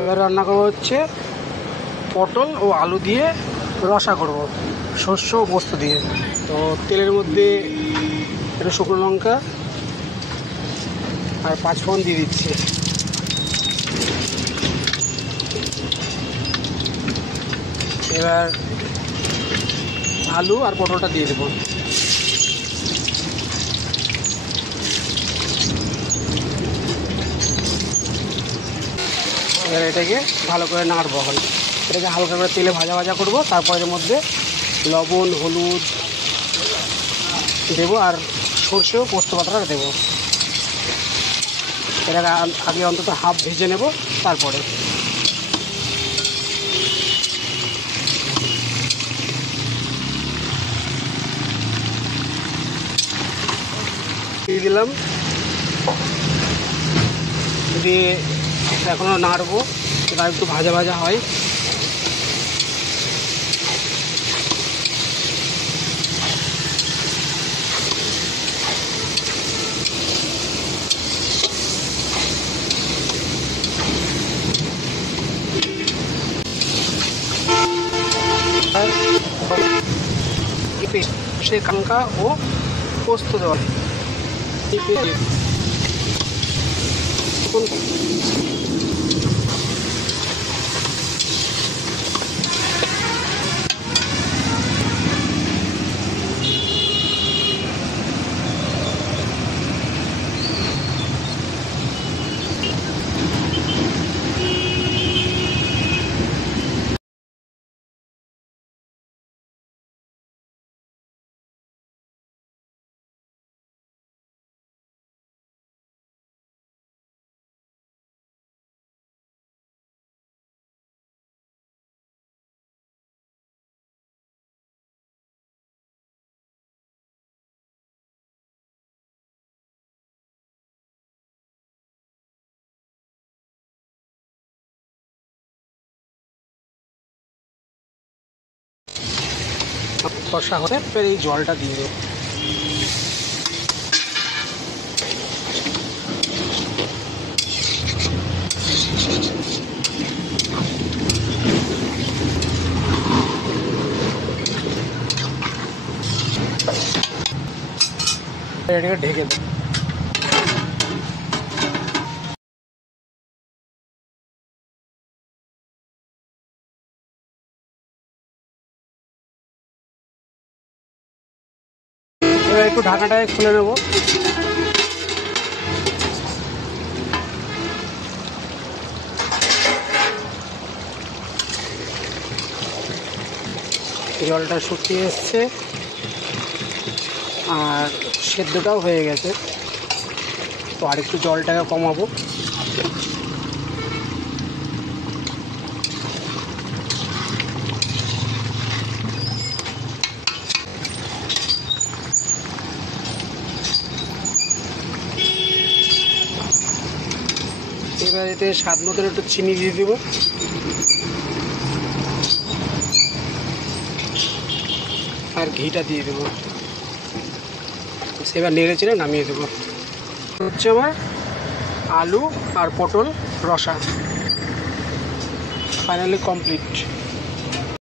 এবার রান্না করবো হচ্ছে পটল ও আলু দিয়ে রসা করব, শস্য ও পোস্ত দিয়ে। তো তেলের মধ্যে একটু শুকনো লঙ্কা আর 5 ফোড়ন দিয়ে দিচ্ছি। এবার আলু আর পটলটা দিয়ে দেবো। এবার এটাকে ভালো করে নাড়বো। এখন এটাকে হালকা করে তেলে ভাজা ভাজা করবো, তারপর এর মধ্যে লবণ হলুদ দেবো আর সর্ষে ও পোস্ত বাটাটা দেবো। এটাকে আগে অন্তত হাফ ভেজে নেব, তারপরে দিয়ে দিলাম, দিয়ে এখনও নাড়বো, এটা একটু ভাজা ভাজা হয়। সে কাঙ্কা ও পোস্ত দেওয়া কষা হলে ফের এই জলটা দিয়ে দেবো। এটাকে ঢেকে দেবো। এবার একটু ঢাকাটাকে খুলে নেব। জলটা শুকিয়ে এসছে আর সেদ্ধটাও হয়ে গেছে, তো আরেকটু জলটাকে কমাবো। এবার এতে স্বাদ মতন একটু চিনি দিয়ে দেবো আর ঘিটা দিয়ে দেবো। এবার নেড়ে চেড়ে নামিয়ে দেবো। হচ্ছে আমার আলু আর পটল রসা ফাইনালি কমপ্লিট।